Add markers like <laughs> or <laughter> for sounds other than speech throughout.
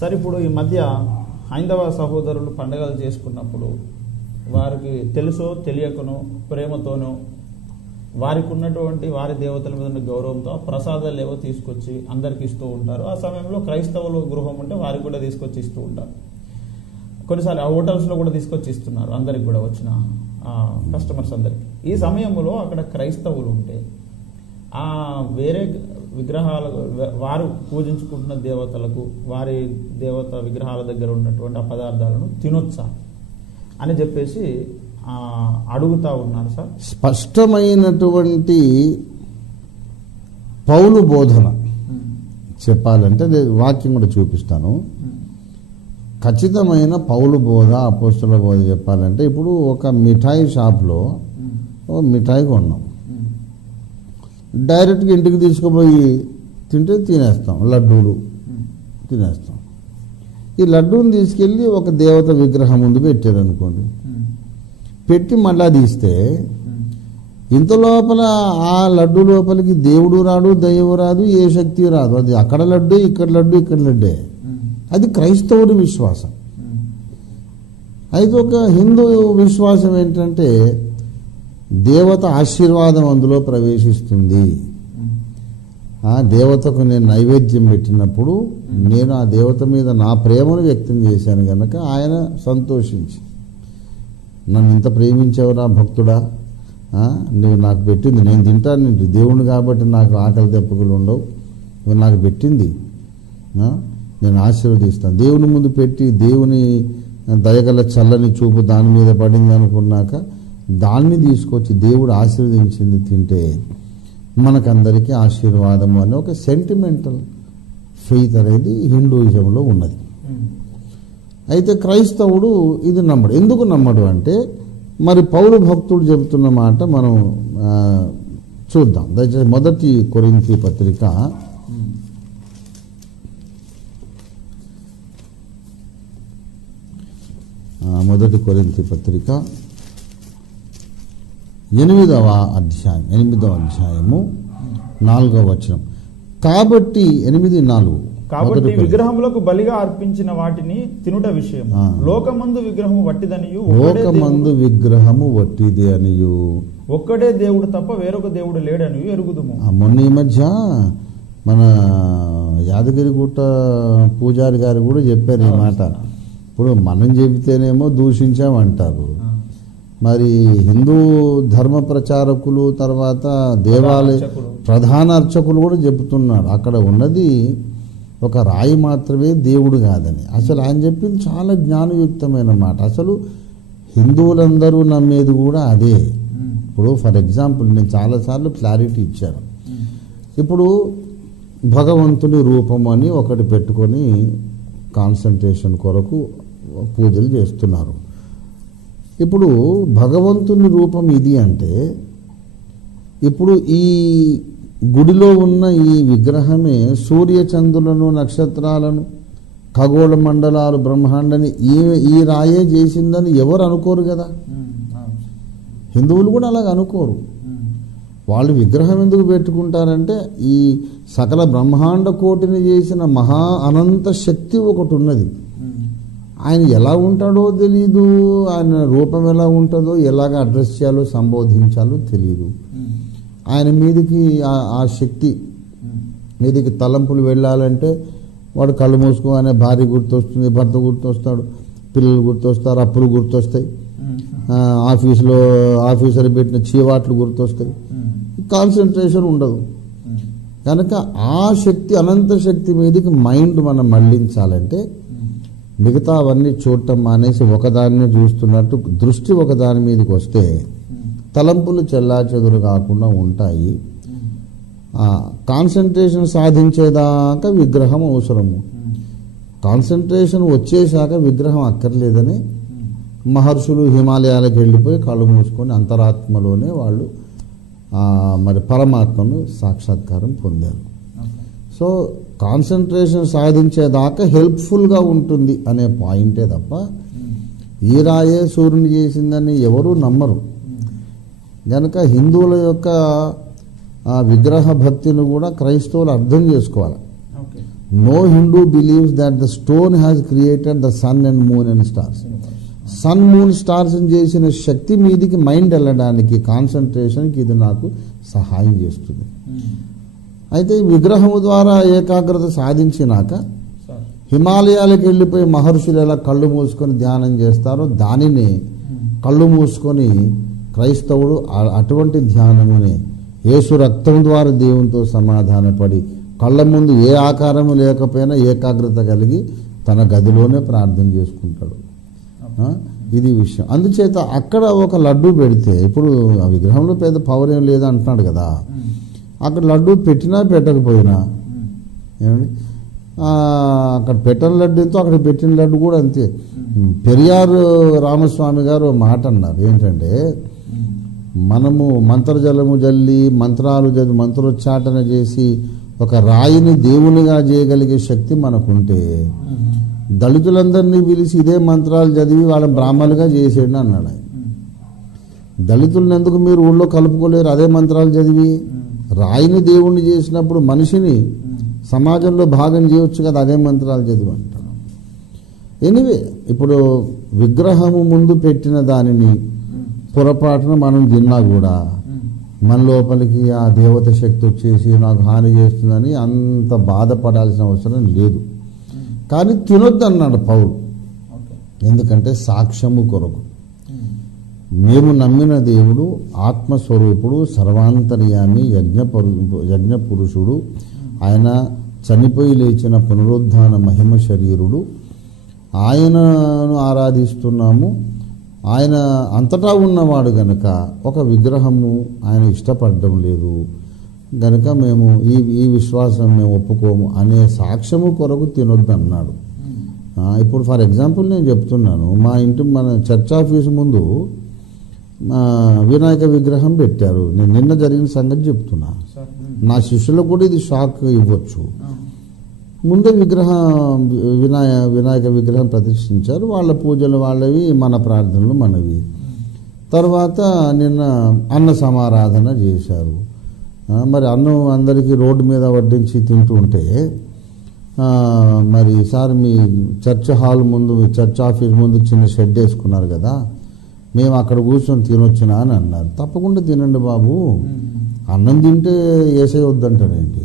సరే ఇప్పుడు ఈ మధ్య హైందవ సహోదరులు పండుగలు చేసుకున్నప్పుడు వారికి తెలుసో తెలియకనో ప్రేమతోనో వారికి ఉన్నటువంటి వారి దేవతల మీద ఉన్న గౌరవంతో ప్రసాదాలు ఏవో తీసుకొచ్చి అందరికి ఇస్తూ ఉంటారు. ఆ సమయంలో క్రైస్తవులు గృహం ఉంటే వారికి కూడా తీసుకొచ్చి ఇస్తూ ఉంటారు. కొన్నిసార్లు ఆ హోటల్స్లో కూడా తీసుకొచ్చి ఇస్తున్నారు. అందరికి కూడా వచ్చిన కస్టమర్స్ అందరికి. ఈ సమయంలో అక్కడ క్రైస్తవులు ఉంటే ఆ వేరే విగ్రహాల వారు పూజించుకుంటున్న దేవతలకు వారి దేవత విగ్రహాల దగ్గర ఉన్నటువంటి ఆ పదార్థాలను తినొచ్చా అని చెప్పేసి అడుగుతా ఉన్నారు సార్. స్పష్టమైనటువంటి పౌలు బోధన. చెప్పాలంటే వాక్యం కూడా చూపిస్తాను. ఖచ్చితమైన పౌలు బోధ అపోస్తుల బోధ చెప్పాలంటే ఇప్పుడు ఒక మిఠాయి షాప్లో ఒక మిఠాయి కొన్నాం. డైరెక్ట్గా ఇంటికి తీసుకుపోయి తింటే తినేస్తాం లడ్డూలు తినేస్తాం. ఈ లడ్డూని తీసుకెళ్ళి ఒక దేవత విగ్రహం ముందు పెట్టారు అనుకోండి పెట్టి మళ్ళా తీస్తే ఇంత లోపల ఆ లడ్డు లోపలికి దేవుడు రాడు దైవం రాదు ఏ శక్తి రాదు. అది అక్కడ లడ్డు ఇక్కడ లడ్డు ఇక్కడ లడ్డే. అది క్రైస్తవుడి విశ్వాసం. అయితే ఒక హిందూ విశ్వాసం ఏంటంటే దేవత ఆశీర్వాదం అందులో ప్రవేశిస్తుంది. ఆ దేవతకు నేను నైవేద్యం పెట్టినప్పుడు నేను ఆ దేవత మీద నా ప్రేమను వ్యక్తం చేశాను కనుక ఆయన సంతోషించి. నన్ను ఇంత ప్రేమించావురా భక్తుడా? నువ్వు నాకు పెట్టింది నేను తింటాను నేను దేవుని కాబట్టి నాకు ఆకలి దెబ్బకులు ఉండవు. నువ్వు నాకు పెట్టింది. నేను ఆశీర్వదిస్తాను. దేవుని ముందు పెట్టి దేవుని దయగల చల్లని చూపు దాని మీద పడింది అనుకున్నాక దాన్ని తీసుకొచ్చి దేవుడు ఆశీర్వదించింది తింటే మనకందరికీ ఆశీర్వాదము అనే ఒక సెంటిమెంటల్ ఫెయిత్ అనేది హిందూయిజంలో ఉన్నది. అయితే క్రైస్తవుడు ఇది నమ్మడు. ఎందుకు నమ్మడు అంటే మరి పౌరు భక్తుడు చెబుతున్న మాట మనం చూద్దాం. దయచేసి మొదటి కొరింతి పత్రిక మొదటి కొరింతి పత్రిక ఎనిమిదవ అధ్యాయం ఎనిమిదవ అధ్యాయము నాలుగవ వచనం. కాబట్టి ఎనిమిది నాలుగు. కాబట్టి. విగ్రహములకు బలిగా అర్పించిన వాటిని తినుట విషయం. లోకమందు విగ్రహము వట్టిదనియు లోకమందు విగ్రహము వట్టిది అనియు దేవుడు- ఒక్కడే దేవుడు తప్ప వేరొక దేవుడు లేడనియు ఎరుగుదుము. ఆ మొన్న ఈ మధ్య మన యాదగిరిగుట్ట పూజారి గారు కూడా చెప్పారు ఈ మాట. ఇప్పుడు మనం చెబితేనేమో దూషించామంటారు. మరి హిందూ ధర్మ ప్రచారకులు తర్వాత దేవాలయ. ప్రధాన అర్చకులు. కూడా చెబుతున్నారు. అక్కడ ఉన్నది ఒక రాయి మాత్రమే దేవుడు కాదని. అసలు ఆయన చెప్పింది చాలా జ్ఞానయుక్తమైన మాట. అసలు హిందువులందరూ నమ్మేది కూడా అదే. ఇప్పుడు ఫర్ ఎగ్జాంపుల్ నేను చాలాసార్లు క్లారిటీ ఇచ్చాను. ఇప్పుడు భగవంతుని రూపం అని ఒకటి పెట్టుకొని కాన్సన్ట్రేషన్ కొరకు పూజలు చేస్తున్నారు. ఇప్పుడు భగవంతుని రూపం ఇది అంటే ఇప్పుడు ఈ గుడిలో ఉన్న ఈ విగ్రహమే సూర్యచంద్రులను నక్షత్రాలను ఖగోళ మండలాలు బ్రహ్మాండని ఈ ఈ రాయే చేసిందని ఎవరు అనుకోరు కదా? హిందువులు కూడా అలాగ అనుకోరు. వాళ్ళు విగ్రహం ఎందుకు పెట్టుకుంటారంటే ఈ సకల బ్రహ్మాండ కోటిని చేసిన మహా అనంత శక్తి ఒకటి ఉన్నది. ఆయన ఎలా ఉంటాడో తెలీదు. ఆయన రూపం ఎలా ఉంటుందో ఎలాగ అడ్రస్ చేయాలో సంబోధించాలో తెలియదు ఆయన మీదకి ఆ- శక్తి మీదకి తలంపులు వెళ్ళాలంటే వాడు కళ్ళు మూసుకోగానే భార్య గుర్తొస్తుంది భర్త గుర్తొస్తాడు పిల్లలు గుర్తొస్తారు అప్పులు గుర్తొస్తాయి. ఆఫీసులో ఆఫీసర్ పెట్టిన చీవాట్లు గుర్తొస్తాయి. కాన్సన్ట్రేషన్ ఉండదు. కనుక ఆ శక్తి అనంత శక్తి మీదకి మైండ్ మనం మళ్ళించాలంటే మిగతా అవన్నీ చూడటం మానేసి ఒకదాన్ని చూస్తున్నట్టు దృష్టి ఒకదాని మీదకి వస్తే తలంపులు చెల్లాచెదురు కాకుండా ఉంటాయి. కాన్సన్ట్రేషన్ సాధించేదాకా విగ్రహం అవసరము. కాన్సన్ట్రేషన్ వచ్చేసాక విగ్రహం అక్కర్లేదని మహర్షులు హిమాలయాలకు వెళ్ళిపోయి కళ్ళు మూసుకొని అంతరాత్మలోనే వాళ్ళు మరి పరమాత్మను సాక్షాత్కారం పొందారు. సో కాన్సన్ట్రేషన్ సాధించేదాకా హెల్ప్ఫుల్గా ఉంటుంది అనే పాయింటే తప్ప ఈ రాయే సూర్యుని చేసిందని ఎవరూ నమ్మరు. కనుక హిందువుల యొక్క విగ్రహ భక్తిని కూడా క్రైస్తవులు అర్థం చేసుకోవాలి. No Hindu believes that the stone has created the sun and moon and stars. Sun moon stars చేసిన శక్తి మీదికి మైండ్ వెళ్ళడానికి కాన్సన్ట్రేషన్కి ఇది నాకు సహాయం చేస్తుంది. అయితే ఈ విగ్రహము ద్వారా ఏకాగ్రత సాధించినాక హిమాలయాలకు వెళ్ళిపోయి మహర్షులు ఎలా కళ్ళు మూసుకొని ధ్యానం చేస్తారో దానిని కళ్ళు మూసుకొని క్రైస్తవుడు అటువంటి ధ్యానమునే యేసు రక్తం ద్వారా దేవునితో సమాధానపడి కళ్ళ ముందు ఏ ఆకారము లేకపోయినా ఏకాగ్రత కలిగి తన గదిలోనే ప్రార్థన చేసుకుంటాడు. ఇది విషయం. అందుచేత అక్కడ ఒక లడ్డు పెడితే ఇప్పుడు ఆ విగ్రహంలో పెద్ద పవర్ ఏం లేదు అంటున్నాడు కదా. అక్కడ లడ్డు పెట్టినా పెట్టకపోయినా. ఏమండి? ఆ, అక్కడ పెట్టిన లడ్డు ఎంతో అక్కడ పెట్టిన లడ్డు కూడా అంతే. పెరియార్ రామస్వామి గారు మాట అన్నారు. ఏంటంటే మనము మంత్రజలము జల్లి మంత్రాలు చదివి మంత్రోచ్చాటన చేసి ఒక రాయిని దేవునిగా చేయగలిగే శక్తి మనకుంటే దళితులందరినీ పిలిచి ఇదే మంత్రాలు చదివి వాళ్ళ బ్రాహ్మణులుగా చేసేయండి అన్నాడు ఆయన. దళితులను ఎందుకు మీరు ఊళ్ళో కలుపుకోలేరు? అదే మంత్రాలు చదివి రాయిని దేవుణ్ణి చేసినప్పుడు మనిషిని సమాజంలో భాగం చేయొచ్చు కదా అదే మంత్రాలు చదివి అంటారు ఎనివే ఇప్పుడు విగ్రహము ముందు పెట్టిన దానిని పొరపాటున మనం తిన్నా కూడా మన లోపలికి ఆ దేవత శక్తి వచ్చేసి నాకు హాని చేస్తుందని అంత బాధపడాల్సిన అవసరం లేదు. కానీ తినొద్దు అన్నాడు పౌరు ఎందుకంటే సాక్ష్యము కొరకు. మేము నమ్మిన దేవుడు ఆత్మస్వరూపుడు సర్వాంతర్యామి యజ్ఞపరు యజ్ఞ పురుషుడు ఆయన చనిపోయి లేచిన పునరుద్ధాన మహిమ శరీరుడు. ఆయనను ఆరాధిస్తున్నాము. ఆయన అంతటా ఉన్నవాడు గనక ఒక విగ్రహము ఆయన ఇష్టపడడం లేదు. గనక మేము ఈ ఈ విశ్వాసం మేము ఒప్పుకోము అనే సాక్ష్యము కొరకు తినొద్దు అన్నాడు ఆ, ఇప్పుడు ఫర్ ఎగ్జాంపుల్ నేను చెప్తున్నాను. మా ఇంటి మన చర్చ్ ఆఫీస్ ముందు వినాయక విగ్రహం పెట్టారు. నేను నిన్న జరిగిన సంగతి చెప్తున్నా. నా శిష్యులకు కూడా ఇది షాక్ ఇవ్వచ్చు. ముందే విగ్రహం వినాయ వినాయక విగ్రహం ప్రతిష్ఠించారు. వాళ్ళ పూజలు వాళ్ళవి మన ప్రార్థనలు మనవి. తర్వాత నిన్న అన్న సమారాధన చేశారు. మరి అన్నం అందరికీ రోడ్డు మీద వడ్డించి తింటూ ఉంటే మరి సార్ మీ చర్చ్ హాల్ ముందు చర్చ్ ఆఫీస్ ముందు చిన్న షెడ్ వేసుకున్నారు కదా. మేము అక్కడ కూర్చొని తినొచ్చునా అని అన్నారు. తప్పకుండా తినండి బాబు. అన్నం తింటే ఏసై వద్దంటారేంటి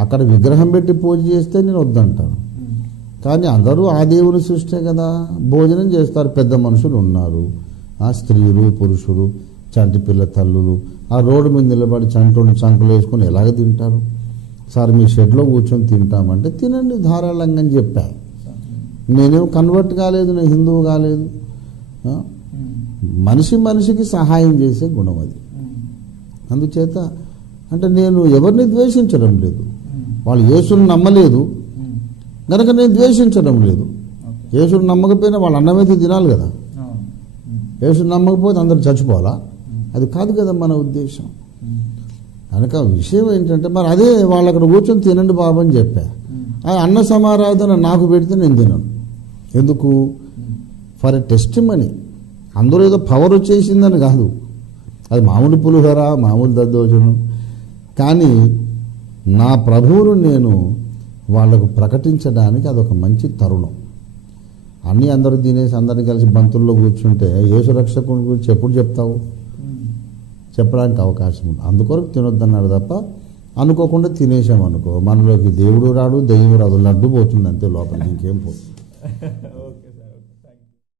అక్కడ విగ్రహం పెట్టి పూజ చేస్తే నేను వద్దంటాను. కానీ అందరూ ఆ దేవుని సృష్టే కదా. భోజనం చేస్తారు. పెద్ద మనుషులు ఉన్నారు. ఆ స్త్రీలు పురుషులు చంటి పిల్ల తల్లులు ఆ రోడ్డు మీద నిలబడి చంటుని చంకలు వేసుకొని ఎలాగ తింటారు? సార్ మీ షెడ్లో కూర్చొని తింటామంటే తినండి ధారాళంగా అని చెప్పా. నేనేం కన్వర్ట్ కాలేదు నేను హిందువు కాలేదు? మనిషి మనిషికి సహాయం చేసే గుణం అది. అందుచేత అంటే నేను ఎవరిని ద్వేషించడం లేదు. వాళ్ళు యేసుని నమ్మలేదు. గనక నేను ద్వేషించడం లేదు. యేసుని నమ్మకపోయినా వాళ్ళు అన్నమైతే తినాలి కదా. యేసుని నమ్మకపోతే అందరు చచ్చిపోవాలా? అది కాదు కదా మన ఉద్దేశం. కనుక విషయం ఏంటంటే మరి అదే వాళ్ళు అక్కడ కూర్చొని తినండి బాబు అని చెప్పా. ఆ అన్న సమారాధన నాకు పెడితే నేను తినను. ఎందుకు? ఫర్ ఎ టెస్ట్ మనీ అందరూ ఏదో పవర్ వచ్చేసిందని కాదు. అది మామూలు పులిహోర మామూలు దద్దోజనం. కానీ నా ప్రభువును నేను వాళ్ళకు ప్రకటించడానికి అదొక మంచి తరుణం. అన్నీ అందరూ తినేసి అందరిని కలిసి బంతుల్లో కూర్చుంటే యేసు రక్షకుని గురించి ఎప్పుడు చెప్తావు? చెప్పడానికి అవకాశం ఉంది. అందుకొరకు తినొద్దన్నాడు తప్ప అనుకోకుండా తినేసాం అనుకో. మనలోకి దేవుడు రాడు దెయ్యం రాదు లడ్డు పోతుంది అంతే లోపలికి ఇంకేం పోతుంది <laughs>